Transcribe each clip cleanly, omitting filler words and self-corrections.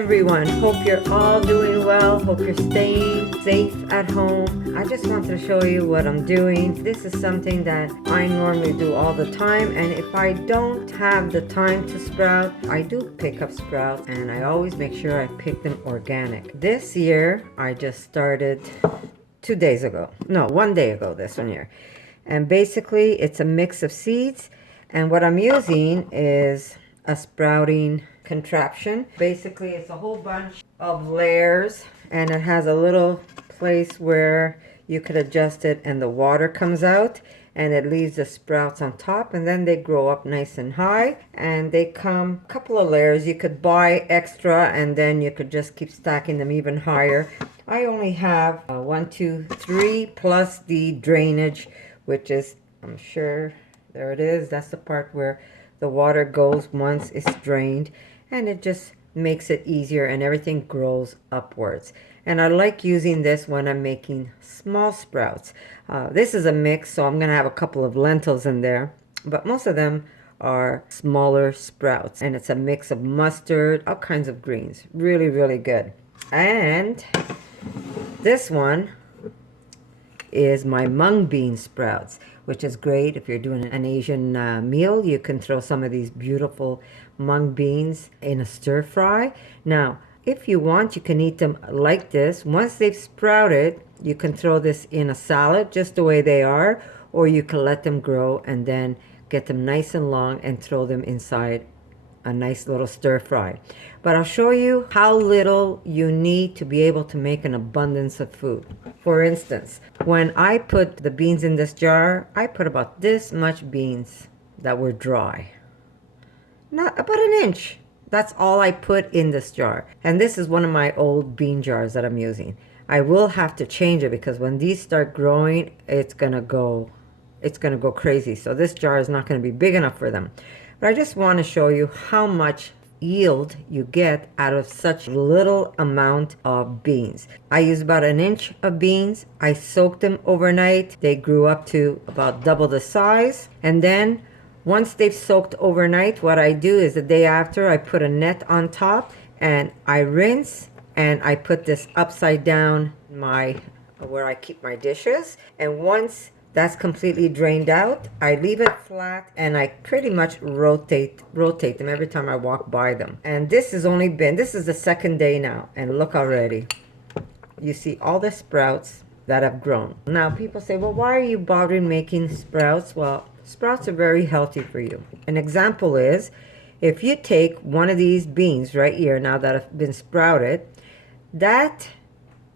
everyone. Hope you're all doing well. Hope you're staying safe at home. I just wanted to show you what I'm doing. This is something that I normally do all the time, and if I don't have the time to sprout, I do pick up sprouts, and I always make sure I pick them organic. This year I just started 2 days ago. No, 1 day ago this one year. And basically it's a mix of seeds, and what I'm using is a sprouting contraption. Basically it's a whole bunch of layers, and it has a little place where you could adjust it and the water comes out and it leaves the sprouts on top, and then they grow up nice and high, and they come a couple of layers. You could buy extra and then you could just keep stacking them even higher. I only have 1, 2, 3 plus the drainage, which is, I'm sure, there it is. That's the part where the water goes once it's drained, and it just makes it easier and everything grows upwards. And I like using this when I'm making small sprouts. This is a mix, so I'm gonna have a couple of lentils in there, but most of them are smaller sprouts, and it's a mix of mustard, all kinds of greens. Really, really good. And this one is my mung bean sprouts, which is great if you're doing an Asian meal. You can throw some of these beautiful mung beans in a stir fry. Now, if you want, you can eat them like this. Once they've sprouted, you can throw this in a salad just the way they are, or you can let them grow and then get them nice and long and throw them inside a nice little stir fry. But I'll show you how little you need to be able to make an abundance of food. For instance, when I put the beans in this jar, I put about this much beans that were dry. Not about an inch. That's all I put in this jar. And this is one of my old bean jars that I'm using. I will have to change it because when these start growing, it's gonna go crazy. So this jar is not gonna be big enough for them. But I just want to show you how much yield you get out of such little amount of beans. I use about an inch of beans. I soaked them overnight. They grew up to about double the size. And then once they've soaked overnight, what I do is the day after, I put a net on top and I rinse, and I put this upside down where I keep my dishes. And once that's completely drained out, I leave it flat and I pretty much rotate them every time I walk by them. And this is the second day now, and look already. You see all the sprouts that have grown. Now people say, well, why are you bothering making sprouts? Well, sprouts are very healthy for you. An example is, if you take one of these beans right here now that have been sprouted, that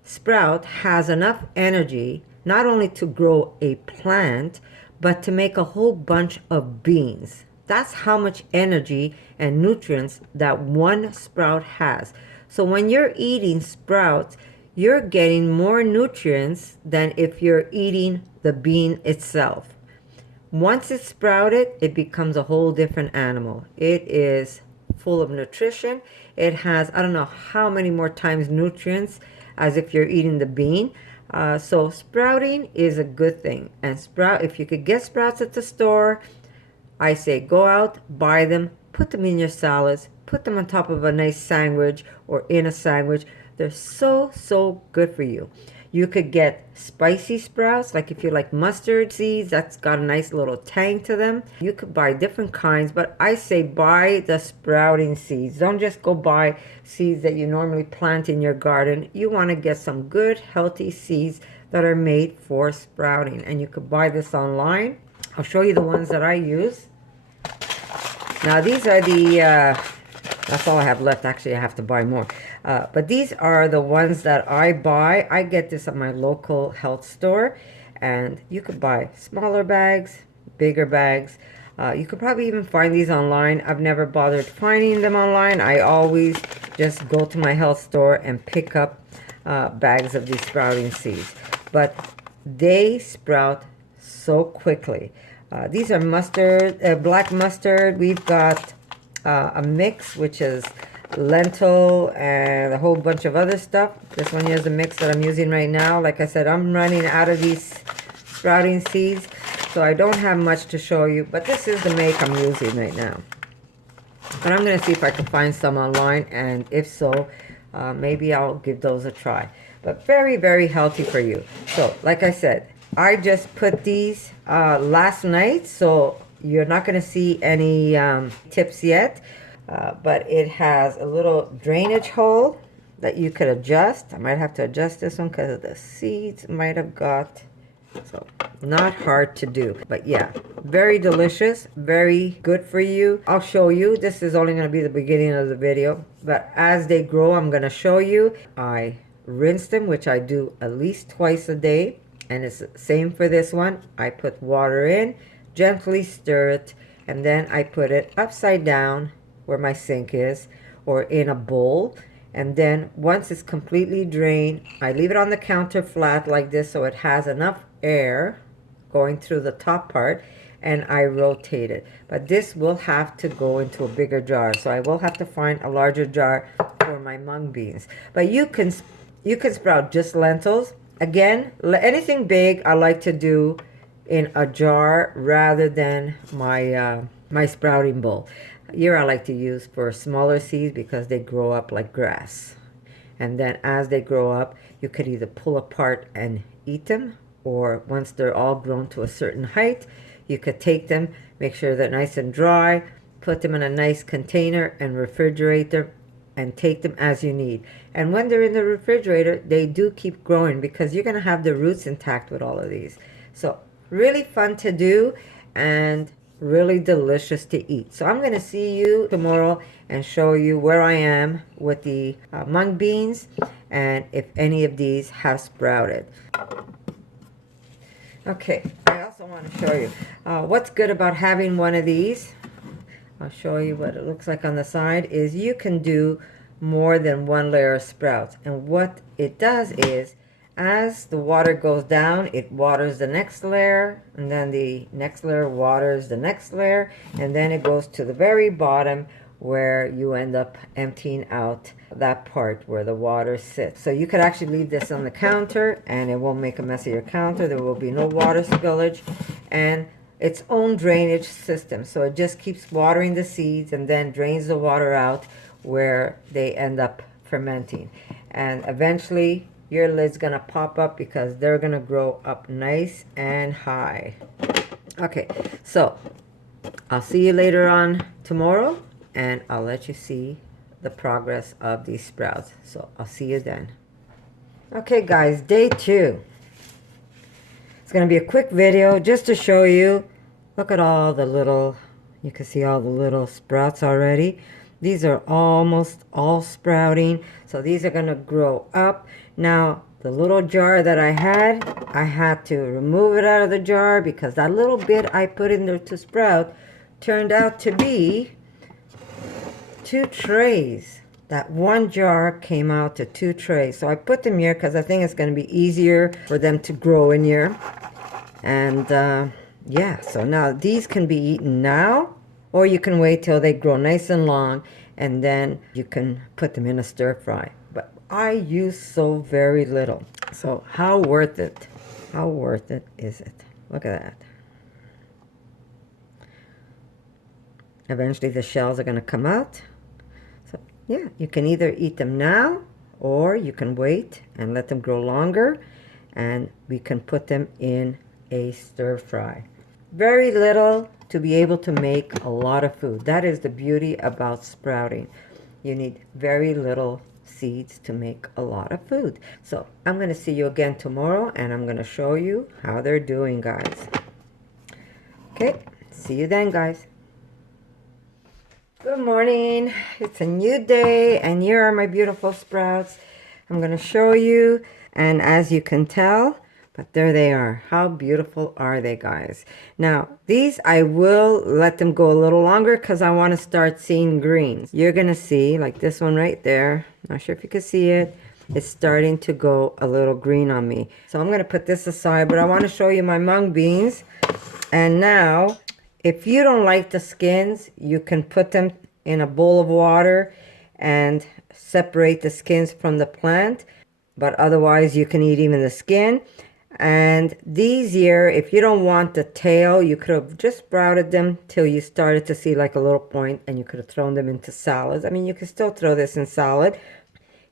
sprout has enough energy not only to grow a plant, but to make a whole bunch of beans. That's how much energy and nutrients that one sprout has. So when you're eating sprouts, you're getting more nutrients than if you're eating the bean itself. Once it's sprouted, it becomes a whole different animal. It is full of nutrition. It has, I don't know how many more times nutrients as if you're eating the bean. So sprouting is a good thing. And if you could get sprouts at the store, I say go out, buy them, put them in your salads, put them on top of a nice sandwich or in a sandwich. They're so good for you. You could get spicy sprouts, like if you like mustard seeds, that's got a nice little tang to them. You could buy different kinds, but I say buy the sprouting seeds. Don't just go buy seeds that you normally plant in your garden. You want to get some good, healthy seeds that are made for sprouting. And you could buy this online. I'll show you the ones that I use. Now these are that's all I have left. Actually, I have to buy more. But these are the ones that I buy. I get this at my local health store. And you could buy smaller bags, bigger bags. You could probably even find these online. I've never bothered finding them online. I always just go to my health store and pick up bags of these sprouting seeds. But they sprout so quickly. These are mustard, black mustard. We've got a mix, which is lentil and a whole bunch of other stuff. This one here is the mix that I'm using right now. Like I said, I'm running out of these sprouting seeds, so I don't have much to show you, but this is the make I'm using right now. But I'm going to see if I can find some online, and if so, maybe I'll give those a try. But very, very healthy for you. So, like I said, I just put these last night, so you're not going to see any tips yet. But it has a little drainage hole that you could adjust. I might have to adjust this one because the seeds might have got... So, not hard to do. But yeah, very delicious, very good for you. I'll show you. This is only going to be the beginning of the video. But as they grow, I'm going to show you. I rinse them, which I do at least twice a day. And it's the same for this one. I put water in, gently stir it, and then I put it upside down where my sink is, or in a bowl. And then once it's completely drained, I leave it on the counter flat like this so it has enough air going through the top part, and I rotate it. But this will have to go into a bigger jar, so I will have to find a larger jar for my mung beans. But you can sprout just lentils. Again, anything big I like to do in a jar rather than my my sprouting bowl. Here I like to use for smaller seeds because they grow up like grass. And then as they grow up, you could either pull apart and eat them, or once they're all grown to a certain height, you could take them, make sure they're nice and dry, put them in a nice container and refrigerate them, and take them as you need. And when they're in the refrigerator, they do keep growing because you're going to have the roots intact with all of these. So really fun to do and really delicious to eat. So I'm going to see you tomorrow and show you where I am with the mung beans and if any of these have sprouted. Okay, I also want to show you what's good about having one of these. I'll show you what it looks like on the side. Is you can do more than one layer of sprouts, and what it does is as the water goes down, it waters the next layer, and then the next layer waters the next layer, and then it goes to the very bottom where you end up emptying out that part where the water sits. So you could actually leave this on the counter and it won't make a mess of your counter. There will be no water spillage, and its own drainage system. So it just keeps watering the seeds and then drains the water out where they end up fermenting. And eventually your lid's gonna pop up because they're gonna grow up nice and high. Okay, so I'll see you later on tomorrow, and I'll let you see the progress of these sprouts. So I'll see you then. Okay guys, day 2. It's going to be a quick video just to show you. Look at all the little, you can see all the little sprouts already. These are almost all sprouting. So these are going to grow up. Now the little jar that I had to remove it out of the jar because that little bit I put in there to sprout turned out to be 2 trays. That one jar came out to 2 trays. So I put them here because I think it's going to be easier for them to grow in here. And yeah, so now these can be eaten now, or you can wait till they grow nice and long and then you can put them in a stir fry. But I use so very little. So how worth it? How worth it is it? Look at that. Eventually the shells are going to come out. So yeah, you can either eat them now or you can wait and let them grow longer, and we can put them in a stir fry. Very little to be able to make a lot of food. That is the beauty about sprouting. You need very little seeds to make a lot of food. So I'm going to see you again tomorrow, and I'm going to show you how they're doing, guys. Okay, see you then, guys. Good morning. It's a new day, and here are my beautiful sprouts. I'm going to show you, and as you can tell, but there they are. How beautiful are they, guys? Now, these I will let them go a little longer because I want to start seeing greens. You're going to see, like this one right there. Not sure if you can see it. It's starting to go a little green on me. So I'm going to put this aside, but I want to show you my mung beans. And now, if you don't like the skins, you can put them in a bowl of water and separate the skins from the plant. But otherwise, you can eat even the skin. And these here, if you don't want the tail, you could have just sprouted them till you started to see like a little point, and you could have thrown them into salads. I mean, you can still throw this in salad.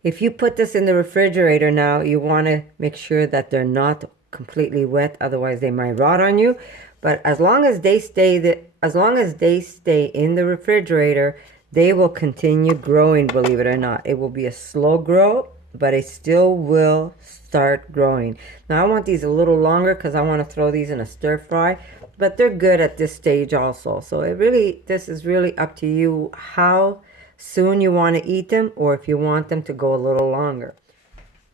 If you put this in the refrigerator now, you want to make sure that they're not completely wet, otherwise they might rot on you. But as long as they stay in the refrigerator, they will continue growing, believe it or not. It will be a slow grow, but it still will start growing. Now I want these a little longer because I want to throw these in a stir fry, but they're good at this stage also. So this is really up to you how soon you want to eat them, or if you want them to go a little longer.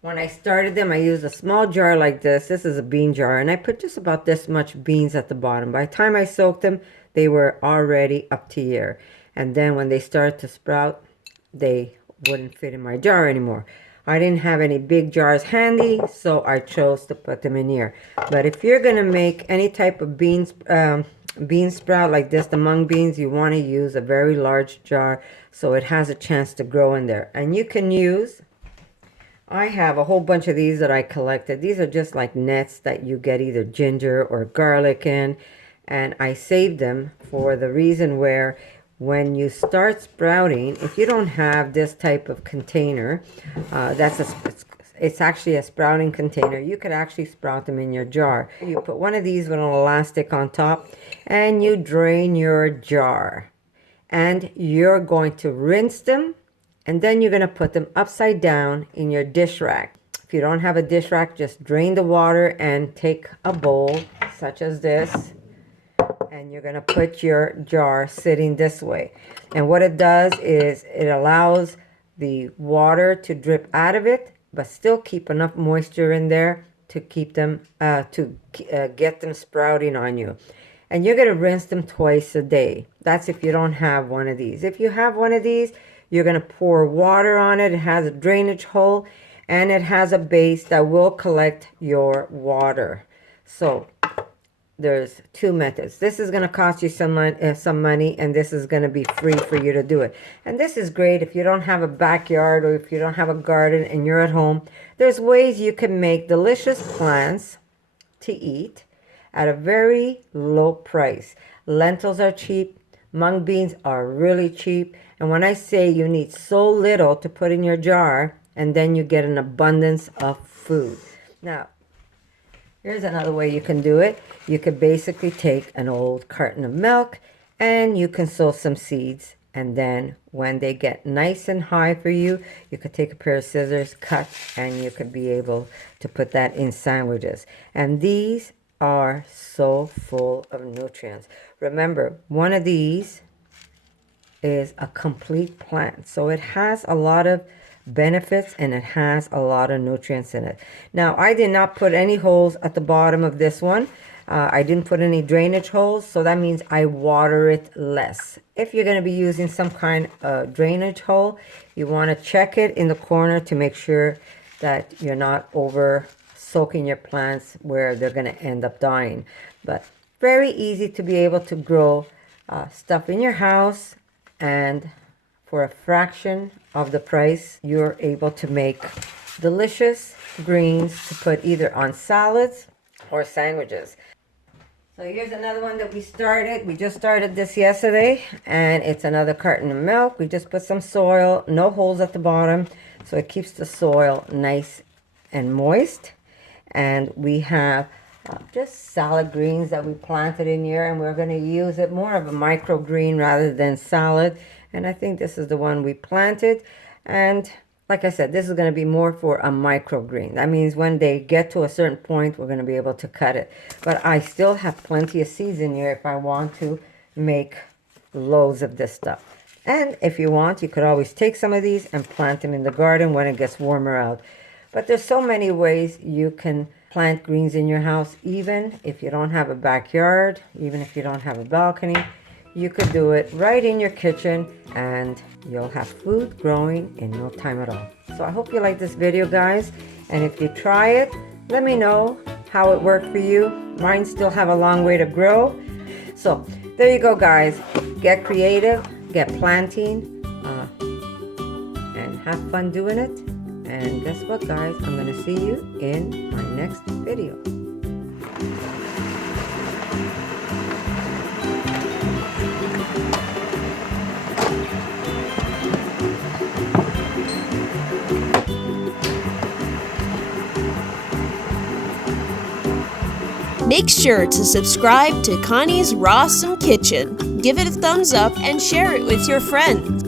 When I started them, I used a small jar like this. This is a bean jar, and I put just about this much beans at the bottom. By the time I soaked them, they were already up to here. And then when they started to sprout, they wouldn't fit in my jar anymore. I didn't have any big jars handy, so I chose to put them in here. But if you're gonna make any type of bean sprout like this, the mung beans, you want to use a very large jar so it has a chance to grow in there. And you can use, I have a whole bunch of these that I collected. These are just like nets that you get either ginger or garlic in, and I saved them for the reason where when you start sprouting, if you don't have this type of container, it's actually a sprouting container. You could actually sprout them in your jar. You put one of these with an elastic on top, and you drain your jar. And you're going to rinse them, and then you're going to put them upside down in your dish rack. If you don't have a dish rack, just drain the water and take a bowl such as this, and you're going to put your jar sitting this way. And what it does is it allows the water to drip out of it, but still keep enough moisture in there to keep them get them sprouting on you. And you're going to rinse them twice a day. That's if you don't have one of these. If you have one of these, you're going to pour water on it. It has a drainage hole, and it has a base that will collect your water. So there's two methods. This is going to cost you some money, and this is going to be free for you to do it. And this is great if you don't have a backyard, or if you don't have a garden and you're at home. There's ways you can make delicious plants to eat at a very low price. Lentils are cheap. Mung beans are really cheap. And when I say you need so little to put in your jar, and then you get an abundance of food. Now, here's another way you can do it. You could basically take an old carton of milk, and you can sow some seeds. And then when they get nice and high for you, you could take a pair of scissors, cut, and you could be able to put that in sandwiches. And these are so full of nutrients. Remember, one of these is a complete plant. So it has a lot of benefits, and it has a lot of nutrients in it. Now, I did not put any holes at the bottom of this one. I didn't put any drainage holes, so that means I water it less. If you're going to be using some kind of drainage hole, you want to check it in the corner to make sure that you're not over soaking your plants where they're going to end up dying. But very easy to be able to grow stuff in your house, and for a fraction of the price, you're able to make delicious greens to put either on salads or sandwiches. So here's another one that we started. We just started this yesterday, and it's another carton of milk. We just put some soil, no holes at the bottom, so it keeps the soil nice and moist. And we have just salad greens that we planted in here, and we're going to use it more of a microgreen rather than salad. And I think this is the one we planted. And like I said, this is going to be more for a microgreen. That means when they get to a certain point, we're going to be able to cut it. But I still have plenty of seeds in here if I want to make loads of this stuff. And if you want, you could always take some of these and plant them in the garden when it gets warmer out. But there's so many ways you can plant greens in your house, even if you don't have a backyard, even if you don't have a balcony. You could do it right in your kitchen, and you'll have food growing in no time at all. So I hope you like this video, guys. And if you try it, let me know how it worked for you. Mine still have a long way to grow. So there you go, guys. Get creative, get planting, and have fun doing it. And guess what, guys? I'm going to see you in my next video. Make sure to subscribe to Connie's RAWsome Kitchen. Give it a thumbs up and share it with your friends.